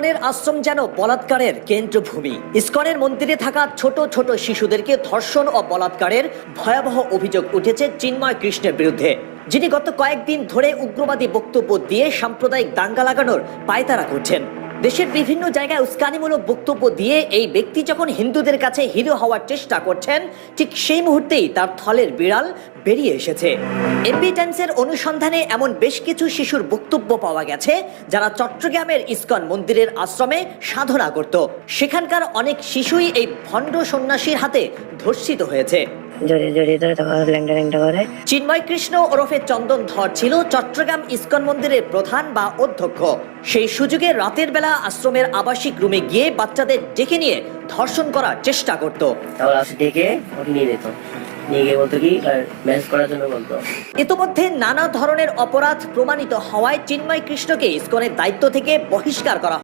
ইসকনের আশ্রম যেন বলাৎকারের কেন্দ্রভূমি। ইসকনের মন্দিরে থাকা ছোট ছোট শিশুদেরকে ধর্ষণ ও বলাৎকারের ভয়াবহ অভিযোগ উঠেছে চিন্ময় কৃষ্ণের বিরুদ্ধে, যিনি গত কয়েকদিন ধরে উগ্রবাদী বক্তব্য দিয়ে সাম্প্রদায়িক দাঙ্গা লাগানোর পায়তারা করছেন। দেশের বিভিন্ন জায়গায় উস্কানিমূলক বক্তব্য দিয়ে এই ব্যক্তি যখন হিন্দুদের কাছে হিরো হওয়ার চেষ্টা করছেন, ঠিক সেই মুহূর্তেই তার থলের বিড়াল বেরিয়ে এসেছে। এমবি টাইমসের অনুসন্ধানে এমন বেশ কিছু শিশুর বক্তব্য পাওয়া গেছে যারা চট্টগ্রামের ইসকন মন্দিরের আশ্রমে সাধনা করত। সেখানকার অনেক শিশুই এই ভণ্ড সন্ন্যাসীর হাতে ধর্ষিত হয়েছে। চিন্ময় কৃষ্ণ ওরফে চন্দন ধর ছিল চট্টগ্রাম ইসকন মন্দিরের প্রধান বা অধ্যক্ষ। সেই সুযোগে রাতের বেলা আশ্রমের আবাসিক রুমে গিয়ে বাচ্চাদের ডেকে নিয়ে ধর্ষণ করার চেষ্টা করত। ইতোমধ্যে নানা ধরনের অপরাধ প্রমাণিত হওয়ায় চিন্ময় কৃষ্ণকে ইসকনের দায়িত্ব থেকে বহিষ্কার করা